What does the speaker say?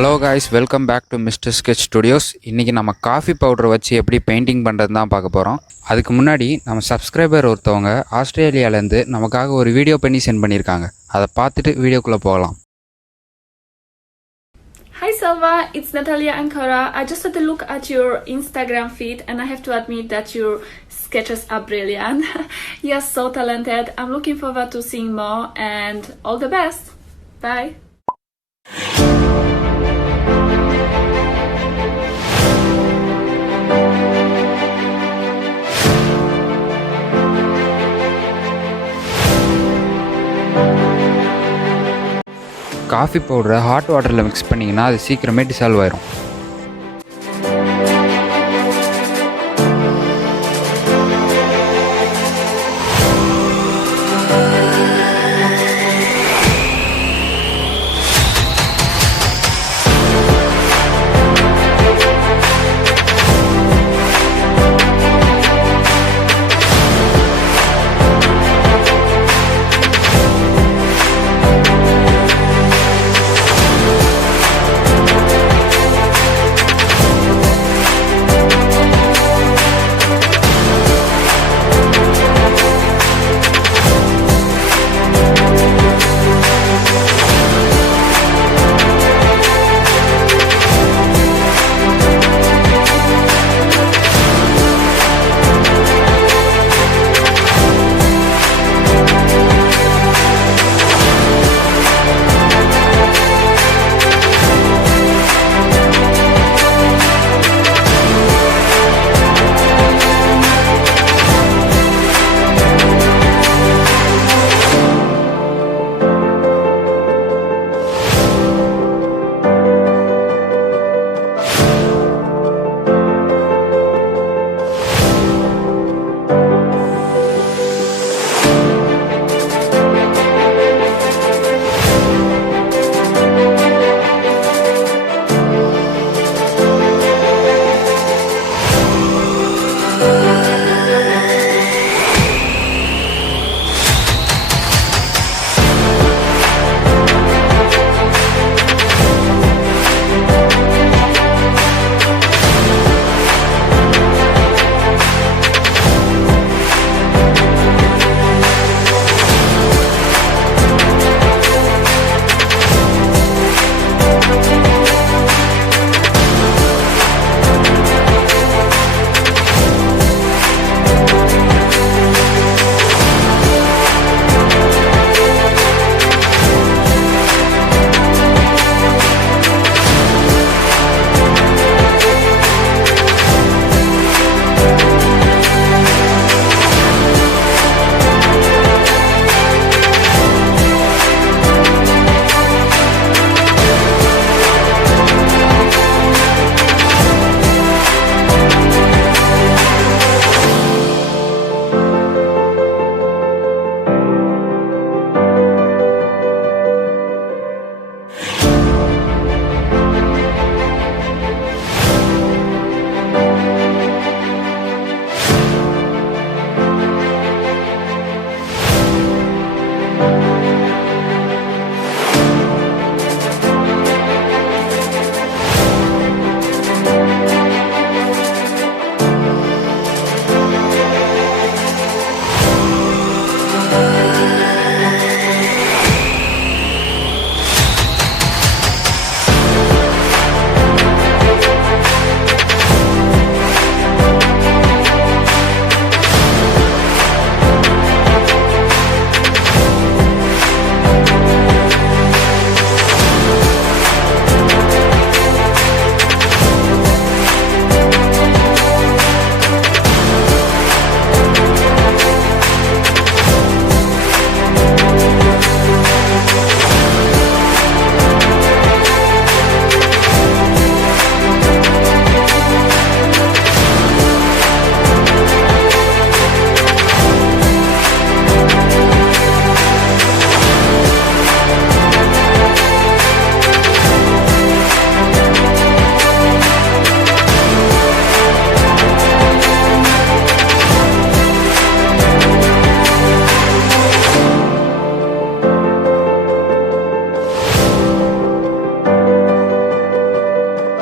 Hello guys, welcome back to MR.SKETCH Studios. இன்னைக்கு நம்ம coffee powder வச்சு எப்படி பெயிண்டிங் பண்ணுறது தான் பார்க்க போகிறோம். அதுக்கு முன்னாடி நம்ம சப்ஸ்கிரைபர் ஒருத்தவங்க ஆஸ்திரேலியாவிலேருந்து நமக்காக ஒரு வீடியோ பண்ணி சென்ட் பண்ணியிருக்காங்க. அதை பார்த்துட்டு வீடியோக்குள்ளே போகலாம். Hi Selva, it's Natalia Ankara. I just had a look at your Instagram feed and I have to admit that your sketches are brilliant. You're so talented. I'm looking forward to seeing more and all the best. Bye. Coffee பவுடரை hot வாட்டரில் mix பண்ணிங்கன்னா அது சீக்கிரமே dissolve ஆயிரும்.